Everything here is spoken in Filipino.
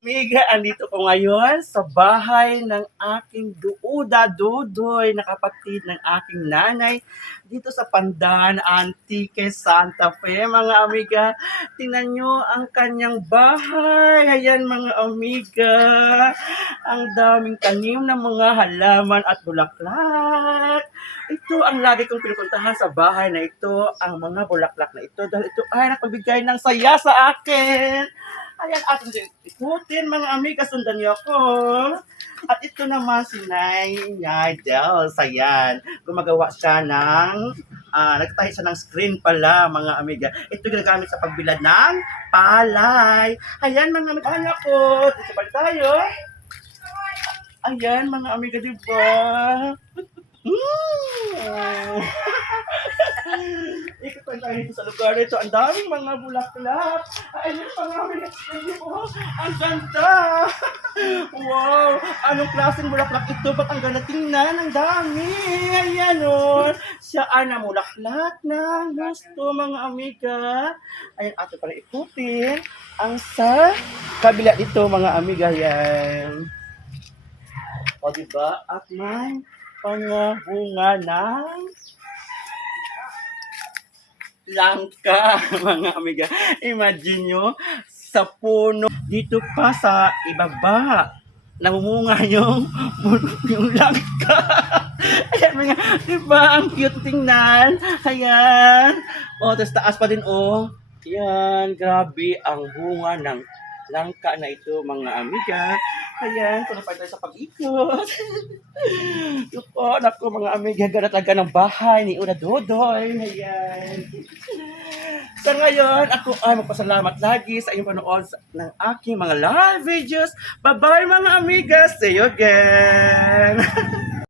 Amiga, andito ko ngayon sa bahay ng aking duuda Dudoy na kapatid ng aking nanay dito sa Pandan, Antique, Santa Fe, mga amiga. Tingnan nyo ang kanyang bahay. Ayan, mga amiga. Ang daming tanim ng mga halaman at bulaklak. Ito ang lagi kong pinupuntahan sa bahay na ito, ang mga bulaklak na ito. Dahil ito ay napagbigay ng saya sa akin. Ayan, atin ikutin mga amiga, sundan niyo ako. At ito naman si Nay Dels. Ayan, gumagawa siya ng, nagtahi siya ng screen pala mga amiga. Ito ginagamit sa pagbilad ng palay. Ayan mga amiga, ayan ako. Dito pa tayo. Ayan mga amiga, diba? Ikot pa tayo dito sa lugar nito. Ang daming mga bulaklak. Ayun pa nga, oh, ang ganda. Wow, anong klaseng bulaklak ito? Ba't ang ganda tingnan? Ang dami. Ayan o. Siya ay namulaklak ng gusto, mga amiga. Ayan, ato pala ikutin. Ang sa kabila dito, mga amiga. Yan. O diba? At may pangabunga ng langka, mga amiga. Imagine nyo, sa puno, dito pa sa ibaba, namumunga yung langka. Ayan mga, diba? Ang cute tingnan. Ayan. O, tapos taas pa din, o. Ayan, grabe ang bunga ng langka na ito, mga amiga. Ayan, tuloy pa tayo sa pag-ikot. Yuko, naku mga amiga, ganataga ng bahay ni Una Dodoy. Ayan. Sa ngayon, ako ay magpasalamat lagi sa inyong panood ng aking mga live videos. Bye-bye mga amiga. See you again.